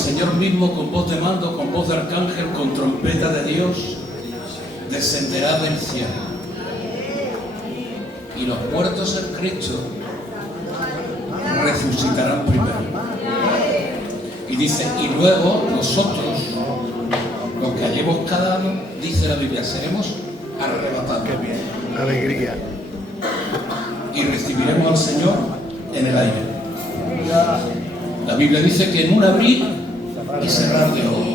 Señor mismo, con voz de mando, con voz de arcángel, con trompeta de Dios, descenderá del cielo. Y los muertos en Cristo resucitarán primero. Y dice, y luego nosotros, los que hayamos quedado, dice la Biblia, seremos arrebatados. Qué bien, alegría. Y recibiremos al Señor en el aire. La Biblia dice que en un abrir y cerrar de ojos.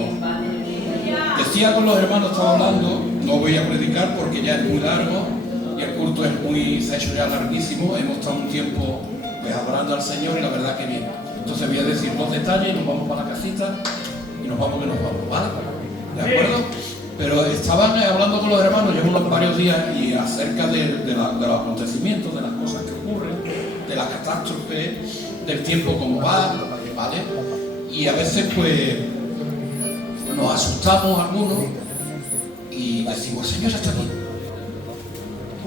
Decía con los hermanos, estaba hablando, no voy a predicar porque ya es muy largo y el culto se ha hecho ya larguísimo. Hemos estado un tiempo pues adorando al Señor y la verdad que bien. Entonces voy a decir dos detalles y nos vamos para la casita y nos vamos que nos vamos, ¿vale? ¿De acuerdo? Pero estaban hablando con los hermanos, llevo unos varios días y acerca de los acontecimientos, de las cosas que ocurren, de las catástrofes, del tiempo como va, ¿vale? Y a veces pues nos asustamos algunos y decimos, el Señor ya está aquí.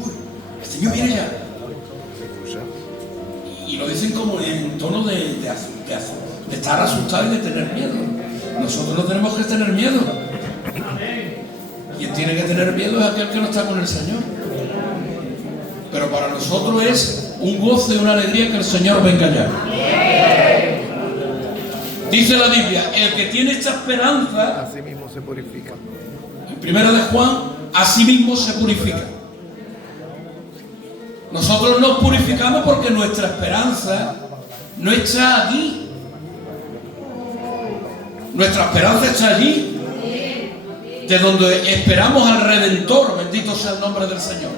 Uy, el Señor viene ya. Y lo dicen como en tono de estar asustado y de tener miedo. Nosotros no tenemos que tener miedo. Quien tiene que tener miedo es aquel que no está con el Señor. Pero para nosotros es un gozo y una alegría que el Señor venga ya. Dice la Biblia, el que tiene esta esperanza, así mismo se purifica. En 1 de Juan, así mismo se purifica. Nosotros nos purificamos porque nuestra esperanza no está aquí. Nuestra esperanza está allí, de donde esperamos al Redentor, bendito sea el nombre del Señor.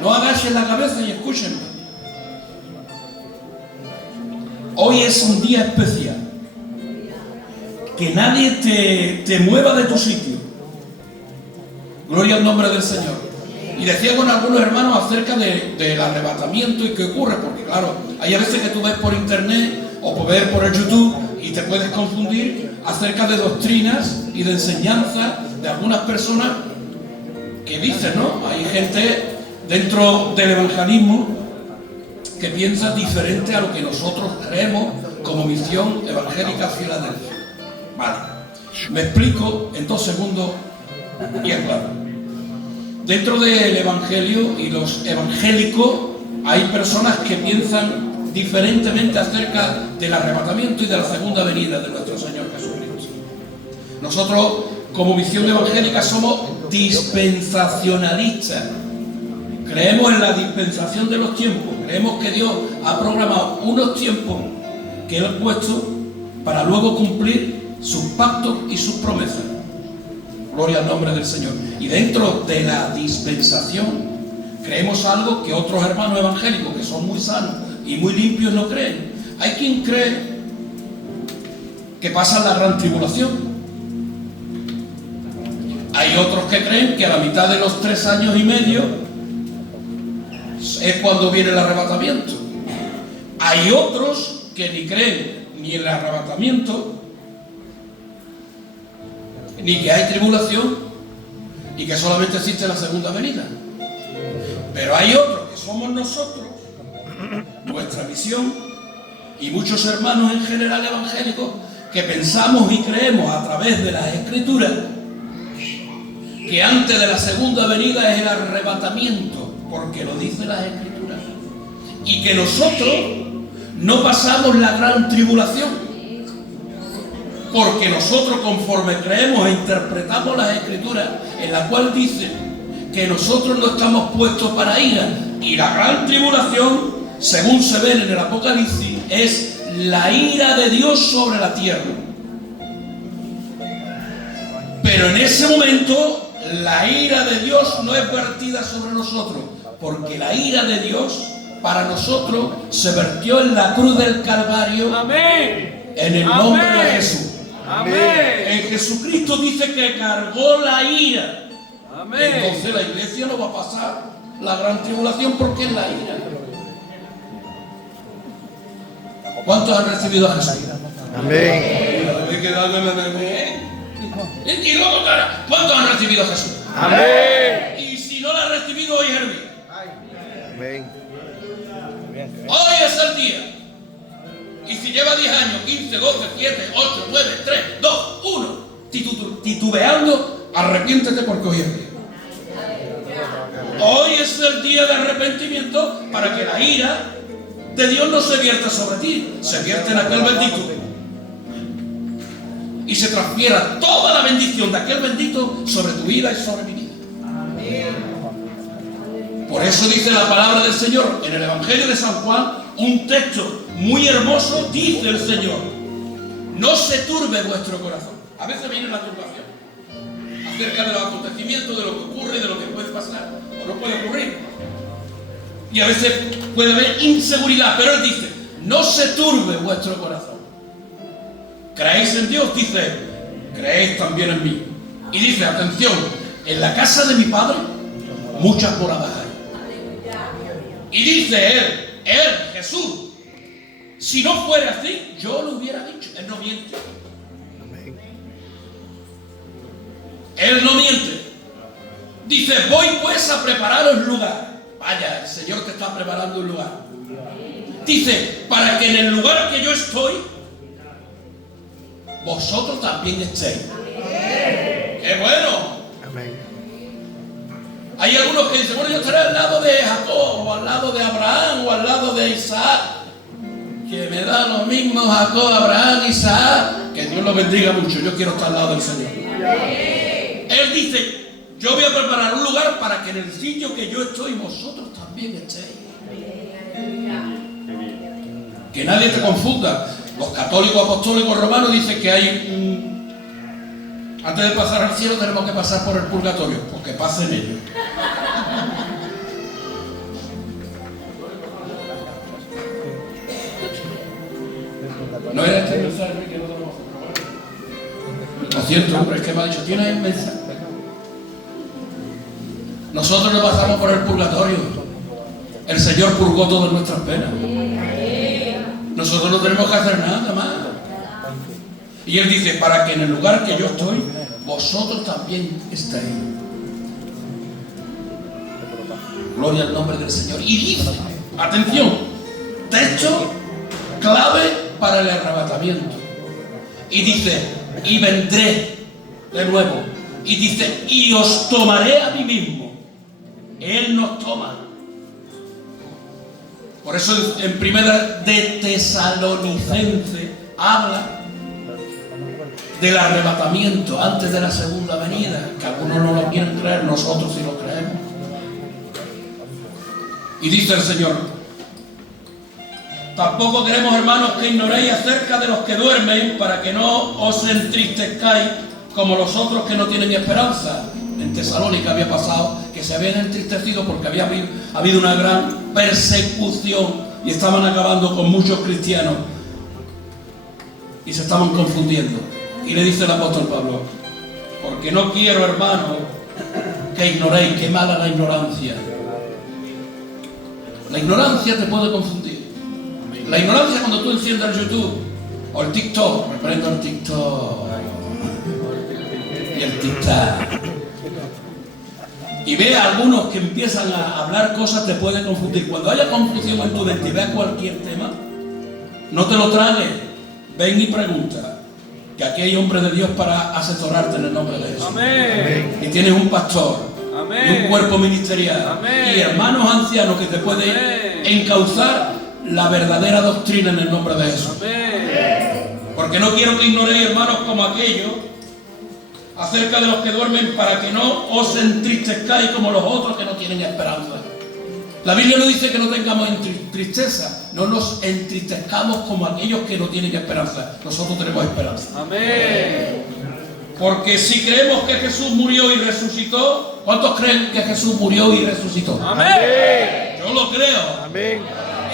No agachen la cabeza y escúchenme. Hoy es un día especial. Que nadie te mueva de tu sitio. Gloria al nombre del Señor. Y decía con algunos hermanos acerca del arrebatamiento y qué ocurre, porque claro, hay a veces que tú ves por internet o puedes ver por el YouTube y te puedes confundir acerca de doctrinas y de enseñanzas de algunas personas que dicen, ¿no? Hay gente dentro del evangelismo que piensa diferente a lo que nosotros creemos como Misión Evangélica Filadelfia. Vale, me explico en 2 segundos y es claro. Dentro del evangelio y los evangélicos hay personas que piensan diferentemente acerca del arrebatamiento y de la segunda venida de nuestro Señor Jesucristo. Nosotros, como Misión Evangélica, somos dispensacionalistas. Creemos en la dispensación de los tiempos. Creemos que Dios ha programado unos tiempos que Él ha puesto para luego cumplir sus pactos y sus promesas. Gloria al nombre del Señor. Y dentro de la dispensación creemos algo que otros hermanos evangélicos que son muy sanos y muy limpios no creen. Hay quien cree que pasa la gran tribulación. Hay otros que creen que a la mitad de los 3 años y medio es cuando viene el arrebatamiento. Hay otros que ni creen ni en el arrebatamiento, ni que hay tribulación, y que solamente existe la segunda venida. Pero hay otros que somos nosotros, nuestra misión, y muchos hermanos en general evangélicos, que pensamos y creemos a través de las Escrituras que antes de la segunda venida es el arrebatamiento, porque lo dice las Escrituras, y que nosotros no pasamos la gran tribulación, porque nosotros, conforme creemos e interpretamos las Escrituras, en la cual dice que nosotros no estamos puestos para ira, y la gran tribulación, según se ve en el Apocalipsis, es la ira de Dios sobre la tierra. Pero en ese momento, la ira de Dios no es vertida sobre nosotros, porque la ira de Dios para nosotros se vertió en la cruz del Calvario. Amén. En el nombre de Jesús. Amén. En Jesucristo dice que cargó la ira. Amén. Entonces la iglesia no va a pasar la gran tribulación porque es la ira. ¿Cuántos han recibido a Jesús? Amén. Y luego, cara, ¿cuántos han recibido a Jesús? Amén. Y si no lo han recibido, hoy es el día. Amén. Hoy es el día. Y si lleva 10 años, 15, 12, 7, 8, 9, 3, titubeando, arrepiéntete porque hoy es día. Hoy es el día de arrepentimiento para que la ira de Dios no se vierta sobre ti, se vierte en aquel bendito y se transfiera toda la bendición de aquel bendito sobre tu vida y sobre mi vida. Por eso dice la palabra del Señor en el Evangelio de San Juan, un texto muy hermoso, dice el Señor: no se turbe vuestro corazón. A veces viene la turbación acerca de los acontecimientos, de lo que ocurre y de lo que puede pasar o no puede ocurrir. Y a veces puede haber inseguridad, pero Él dice: no se turbe vuestro corazón. ¿Creéis en Dios? Dice: creéis también en mí. Y dice, atención, en la casa de mi Padre muchas moradas hay. Y dice Él, Jesús, si no fuera así, yo lo hubiera dicho. Él no miente. Él no miente. Dice: voy pues a prepararos lugar. Vaya, el Señor te está preparando un lugar. Dice: para que en el lugar que yo estoy, vosotros también estéis. ¡Qué bueno! Amén. Hay algunos que dicen: bueno, yo estaré al lado de Jacob, o al lado de Abraham, o al lado de Isaac. Que me da lo mismo Jacob, Abraham, Isaac. Que Dios los bendiga mucho. Yo quiero estar al lado del Señor. Él dice: yo voy a preparar un lugar para que en el sitio que yo estoy, vosotros también estéis. Que nadie te confunda. Los católicos apostólicos romanos dicen que hay antes de pasar al cielo tenemos que pasar por el purgatorio, porque pasen ellos. No era este mensaje que no tenemos que probar. Lo siento, hombre, es que me ha dicho: ¿tienes el mensaje? Nosotros no pasamos por el purgatorio. El Señor purgó todas nuestras penas. Nosotros no tenemos que hacer nada más. Y Él dice: para que en el lugar que yo estoy, vosotros también estéis. Gloria al nombre del Señor. Y dice, atención, texto clave para el arrebatamiento. Y dice: y vendré de nuevo. Y dice: y os tomaré a mí mismo. Él nos toma. Por eso en primera de Tesalonicense habla del arrebatamiento antes de la segunda venida, que algunos no lo quieren creer, nosotros sí lo creemos. Y dice el Señor: tampoco queremos, hermanos, que ignoréis acerca de los que duermen, para que no os entristezcáis como los otros que no tienen esperanza. En Tesalónica había pasado que se habían entristecido porque había habido una gran persecución y estaban acabando con muchos cristianos y se estaban confundiendo. Y le dice el apóstol Pablo: porque no quiero, hermano, que ignoréis. Qué mala la ignorancia. La ignorancia te puede confundir. La ignorancia, cuando tú enciendes el YouTube o el TikTok, me prendo el TikTok y el TikTok, y ve a algunos que empiezan a hablar cosas, te puede confundir. Cuando haya confusión en tu mente y veas cualquier tema, no te lo tragues. Ven y pregunta, que aquí hay hombres de Dios para asesorarte en el nombre de Jesús. Amén. Y tienes un pastor. Amén. Y un cuerpo ministerial. Amén. Y hermanos ancianos que te pueden encauzar la verdadera doctrina en el nombre de Jesús. Amén. Porque no quiero que ignoréis, hermanos, como aquello acerca de los que duermen, para que no os entristezcáis como los otros que no tienen esperanza. La Biblia no dice que no tengamos tristeza, no nos entristezcamos como aquellos que no tienen esperanza. Nosotros tenemos esperanza. Amén. Porque si creemos que Jesús murió y resucitó, ¿cuántos creen que Jesús murió y resucitó? Amén. Yo lo creo. Amén.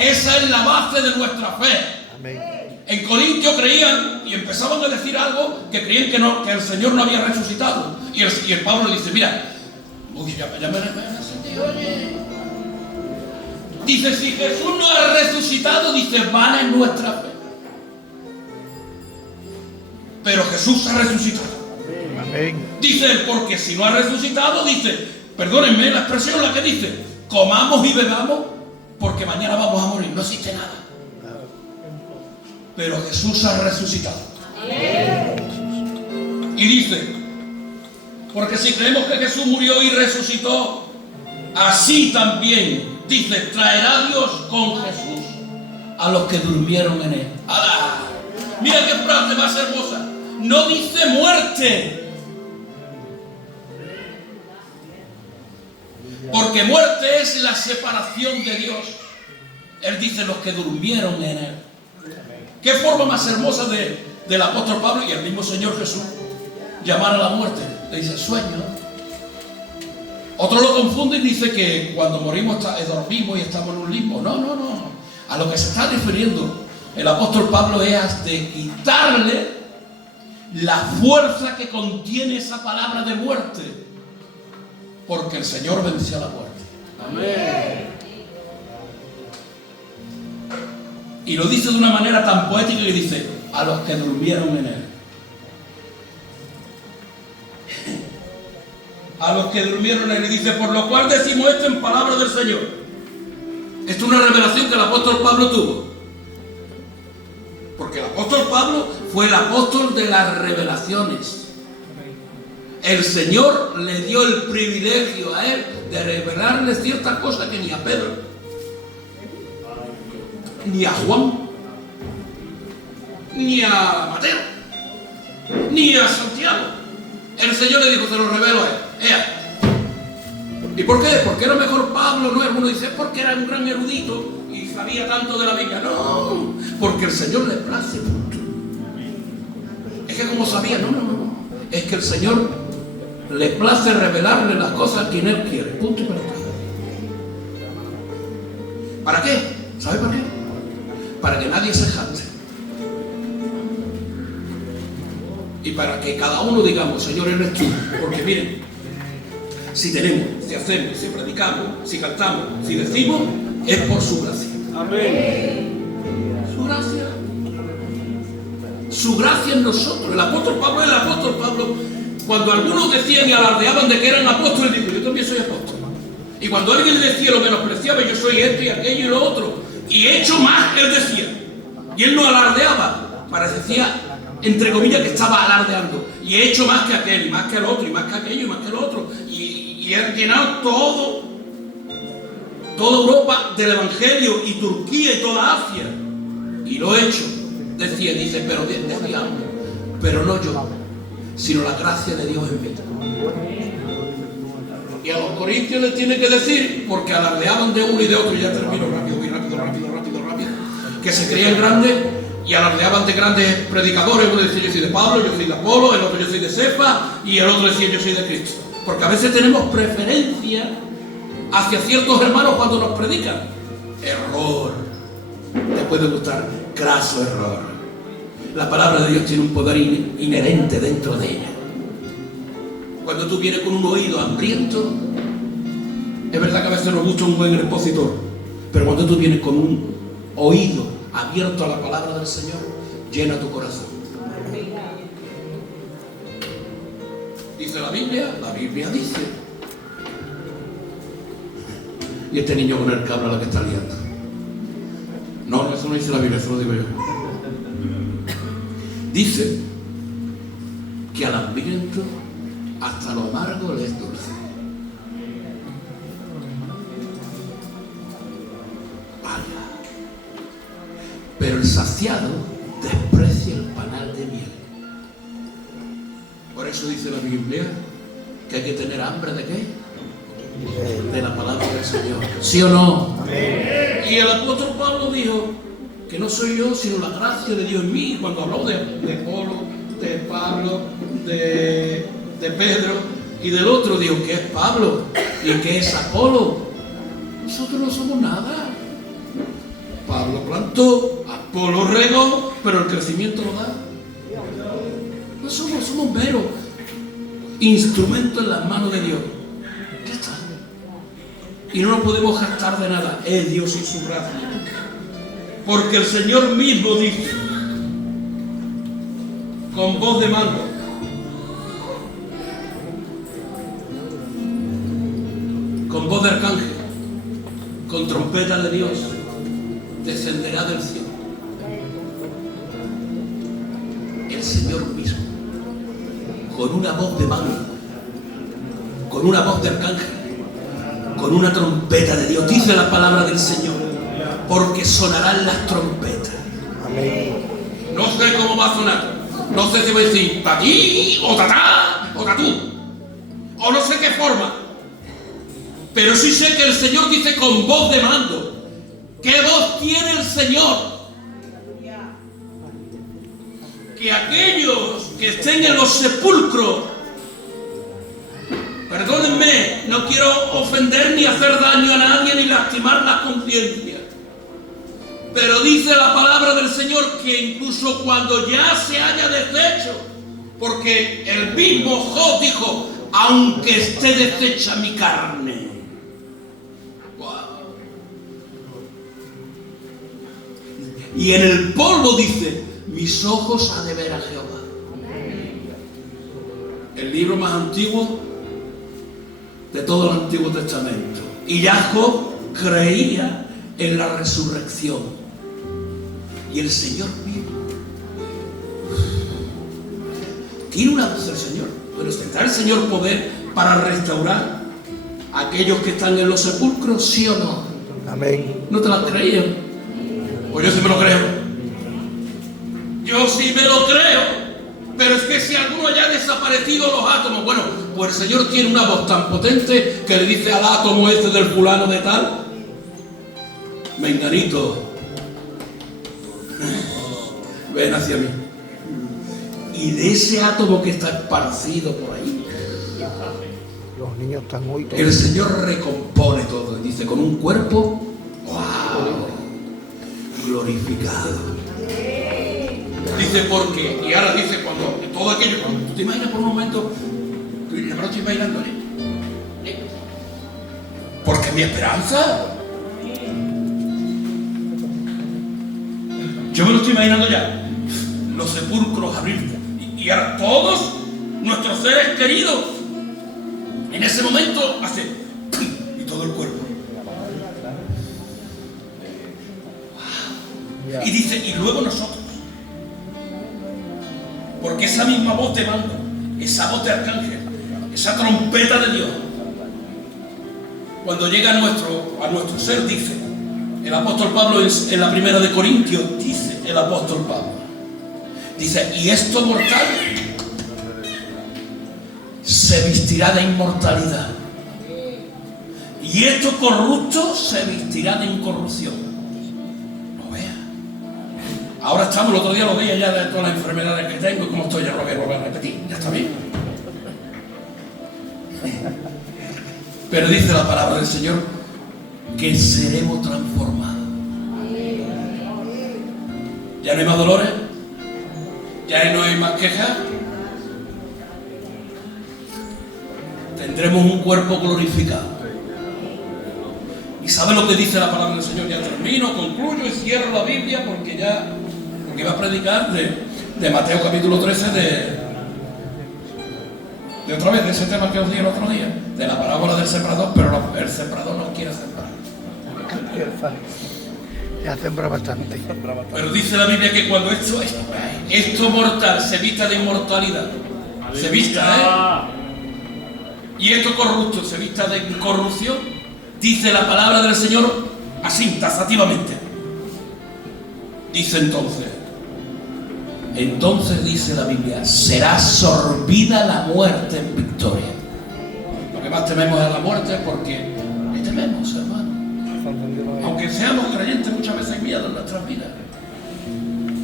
Esa es la base de nuestra fe. Amén. En Corintios creían y empezaban a decir algo que creían que el Señor no había resucitado. Y el Pablo le dice: mira, ya me sentí, oye. Dice: si Jesús no ha resucitado, dice, vana es nuestra fe. Pero Jesús ha resucitado. Amén. Dice él: porque si no ha resucitado, dice, perdónenme la expresión, la que dice, comamos y bebamos, porque mañana vamos a morir. No existe nada. Pero Jesús ha resucitado. Y dice: Porque si creemos que Jesús murió y resucitó, así también, dice, traerá Dios con Jesús a los que durmieron en él. ¡Hala! Mira qué frase más hermosa. No dice muerte. Porque muerte es la separación de Dios. Él dice los que durmieron en él. Qué forma más hermosa del apóstol Pablo y el mismo Señor Jesús llamar a la muerte. Le dice sueño. Otro lo confunde y dice que cuando morimos dormimos y estamos en un limbo. No. A lo que se está refiriendo el apóstol Pablo es de quitarle la fuerza que contiene esa palabra de muerte. Porque el Señor venció a la muerte. Amén. Y lo dice de una manera tan poética que dice, a los que durmieron en él. A los que durmieron en él. Y dice, por lo cual decimos esto en palabra del Señor. Esto es una revelación que el apóstol Pablo tuvo. Porque el apóstol Pablo fue el apóstol de las revelaciones. El Señor le dio el privilegio a él de revelarle ciertas cosas que ni a Pedro, ni a Juan, ni a Mateo, ni a Santiago. El Señor le dijo, se lo revelo a él. Ea. ¿Y por qué? Porque era mejor Pablo, no alguno dice, porque era un gran erudito y sabía tanto de la Biblia. No, porque el Señor le place, punto. Es que como sabía, no. Es que el Señor le place revelarle las cosas a quien Él quiere, punto y pelota. ¿Para qué? ¿Sabe para qué? Para que nadie se jacte. Y para que cada uno digamos, Señor, eres tú. Porque miren, si tenemos, si hacemos, si predicamos, si cantamos, si decimos, es por su gracia. Amén. Su gracia. Su gracia en nosotros. El apóstol Pablo, cuando algunos decían y alardeaban de que eran apóstoles, dijo, yo también soy apóstol. Y cuando alguien decía, lo menospreciaba, yo soy esto y aquello y lo otro. Y he hecho más, él decía. Y él no alardeaba. Parecía, entre comillas, que estaba alardeando. Y he hecho más que aquel, y más que el otro, y más que aquello, y más que el otro. Y he llenado toda Europa del Evangelio, y Turquía y toda Asia. Y lo he hecho. Dice, pero no yo, sino la gracia de Dios en mí. Y a los corintios les tiene que decir, porque alardeaban de uno y de otro, y ya termino rápido, que se creían grandes y alardeaban de grandes predicadores. Uno decía, yo soy de Pablo, yo soy de Apolo, el otro yo soy de Cefa, y el otro decía, yo soy de Cristo. Porque a veces tenemos preferencia hacia ciertos hermanos cuando nos predican. Error. Te puede gustar, craso error. La palabra de Dios tiene un poder inherente dentro de ella. Cuando tú vienes con un oído hambriento, es verdad que a veces nos gusta un buen expositor, pero cuando tú vienes con un oído abierto a la palabra del Señor, llena tu corazón. Dice la Biblia dice. Y este niño con el cabra la que está liando. No, eso no dice la Biblia, eso lo digo yo. Dice que al hambriento hasta lo amargo le es dulce. Vaya. Pero el saciado desprecia el panal de miel. Por eso dice la Biblia que hay que tener hambre ¿de qué? De la palabra del Señor. ¿Sí o no? Amén. Y el apóstol Pablo dijo que no soy yo, sino la gracia de Dios en mí. Cuando habló de Pablo, de Pablo, de Pedro y del otro, dijo que es Pablo y que es Apolo. Nosotros no somos nada. Pablo plantó, Apolo regó, pero el crecimiento lo da. No somos meros instrumentos en las manos de Dios. Ya está. Y no nos podemos gastar de nada. Es Dios y su gracia. Porque el Señor mismo dice, con voz de mando, con voz de arcángel, con trompeta de Dios, descenderá del cielo. El Señor mismo, con una voz de mando, con una voz de arcángel, con una trompeta de Dios. Dice la palabra del Señor, porque sonarán las trompetas. Amén. No sé cómo va a sonar. No sé si va a decir tatí o tatá o tatú, o no sé qué forma. Pero sí sé que el Señor dice con voz de mando. ¿Qué voz tiene el Señor? Que aquellos que estén en los sepulcros, perdónenme, no quiero ofender ni hacer daño a nadie ni lastimar la conciencia, pero dice la palabra del Señor que incluso cuando ya se haya deshecho, porque el mismo Job dijo, aunque esté deshecha mi carne. Y en el polvo dice, mis ojos han de ver a Jehová. El libro más antiguo de todo el Antiguo Testamento. Y Jacob creía en la resurrección. Y el Señor vivo. Tiene una voz el Señor. Pero ¿tendrá el Señor poder para restaurar a aquellos que están en los sepulcros? ¿Sí o no? Amén. ¿No te las creían? Pues yo sí me lo creo. Yo sí me lo creo. Pero es que si alguno haya desaparecido los átomos, bueno, pues el Señor tiene una voz tan potente que le dice al átomo este del fulano de tal, menganito, ven hacia mí. Y de ese átomo que está esparcido por ahí, Los niños están hoy todos. el Señor recompone todo. Y dice, con un cuerpo, ¡wow!, glorificado. Dice, porque, y ahora dice, cuando todo aquello, ¿tú te imaginas por un momento? Yo me lo estoy imaginando, porque mi esperanza, yo me lo estoy imaginando ya, los sepulcros abrirse, y ahora todos nuestros seres queridos, en ese momento hace, y todo el cuerpo. Y dice, y luego nosotros, porque esa misma voz de mando, esa voz de arcángel, esa trompeta de Dios, cuando llega a nuestro ser, dice el apóstol Pablo en la primera de Corintios, dice el apóstol Pablo, dice, y esto mortal se vestirá de inmortalidad, y esto corrupto se vestirá de incorrupción. Ahora estamos, el otro día lo veía ya de todas las enfermedades que tengo y cómo estoy, ya lo voy a volver a repetir, ya está bien. Pero dice la palabra del Señor que seremos transformados. Ya no hay más dolores, ya no hay más quejas. Tendremos un cuerpo glorificado. ¿Y sabe lo que dice la palabra del Señor? Ya termino, concluyo y cierro la Biblia porque iba a predicar de Mateo capítulo 13 de otra vez, de ese tema que os di el otro día, de la parábola del sembrador, pero el sembrador no quiere sembrar. Ya sembra bastante. Pero dice la Biblia que cuando esto mortal se vista de inmortalidad, se vista, y esto corrupto se vista de incorrupción, dice la palabra del Señor así, taxativamente. Dice entonces dice la Biblia, será sorbida la muerte en victoria. Lo que más tememos es la muerte porque le tememos, hermano. Aunque seamos creyentes, muchas veces hay miedo en nuestras vidas.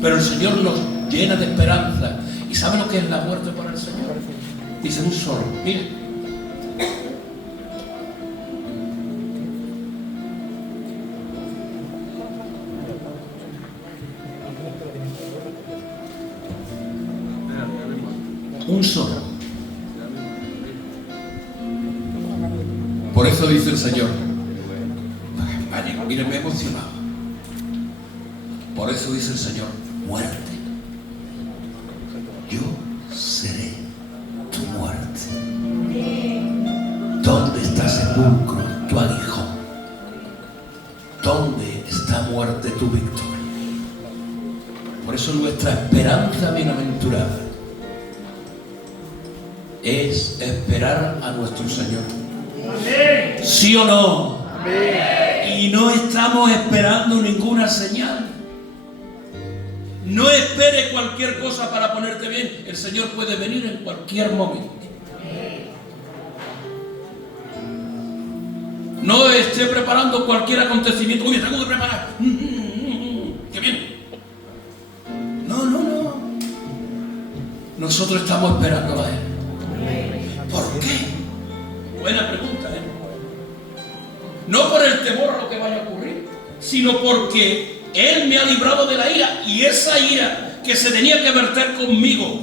Pero el Señor nos llena de esperanza. ¿Y sabe lo que es la muerte para el Señor? Dice un solo, mire. Un solo. Por eso dice el Señor, mire, me he emocionado. Por eso dice el Señor, muerte, yo seré tu muerte. ¿Dónde está sepulcro tu aguijón? ¿Dónde está muerte tu victoria? Por eso nuestra esperanza bienaventurada es esperar a nuestro Señor. ¿Sí o no? Y no estamos esperando ninguna señal. No espere cualquier cosa para ponerte bien. El Señor puede venir en cualquier momento. No esté preparando cualquier acontecimiento. Uy, tengo que preparar. ¿Qué viene? No. Nosotros estamos esperando a Él. ¿Por qué? Buena pregunta, ¿eh? No por el temor a lo que vaya a ocurrir, sino porque Él me ha librado de la ira. Y esa ira que se tenía que verter conmigo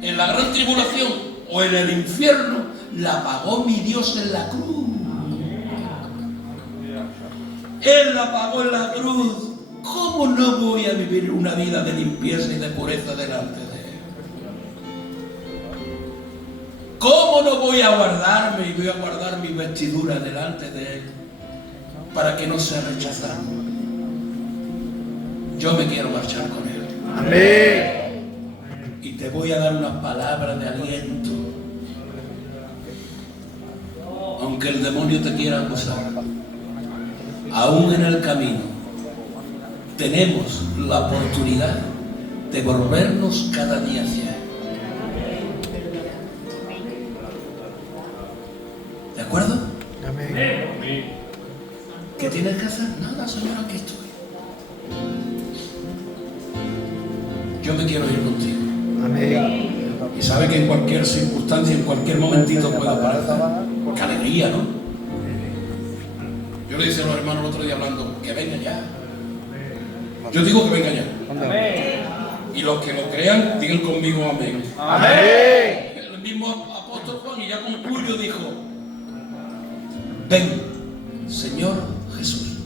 en la gran tribulación o en el infierno, la pagó mi Dios en la cruz. Él la pagó en la cruz. ¿Cómo no voy a vivir una vida de limpieza y de pureza delante de Él? ¿Cómo no voy a guardarme y voy a guardar mi vestidura delante de Él para que no sea rechazado? Yo me quiero marchar con Él. Amén. Y te voy a dar unas palabras de aliento. Aunque el demonio te quiera acusar, aún en el camino tenemos la oportunidad de volvernos cada día hacia Él. ¿De acuerdo? Amén. ¿Qué tienes que hacer? Nada, Señor, aquí estoy. Yo me quiero ir contigo. Amén. Y sabe que en cualquier circunstancia, en cualquier momentito puede aparecer. ¡Qué alegría!, ¿no? Yo le dije a los hermanos el otro día hablando, que venga ya. Yo digo que venga ya. Y los que lo crean, digan conmigo amén. Amén. El mismo apóstol Juan, y ya concluyo, dijo: ven, Señor Jesús.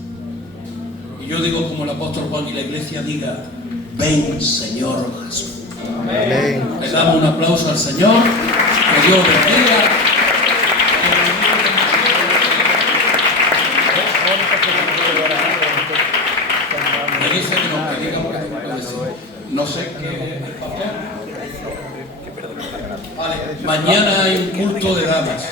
Y yo digo como el apóstol Juan, y la iglesia diga: ven, Señor Jesús. Amén. Le damos un aplauso al Señor. Que Dios bendiga. Me dice que diga porque tengo que decir. No sé qué papel. Vale, mañana hay un culto de damas.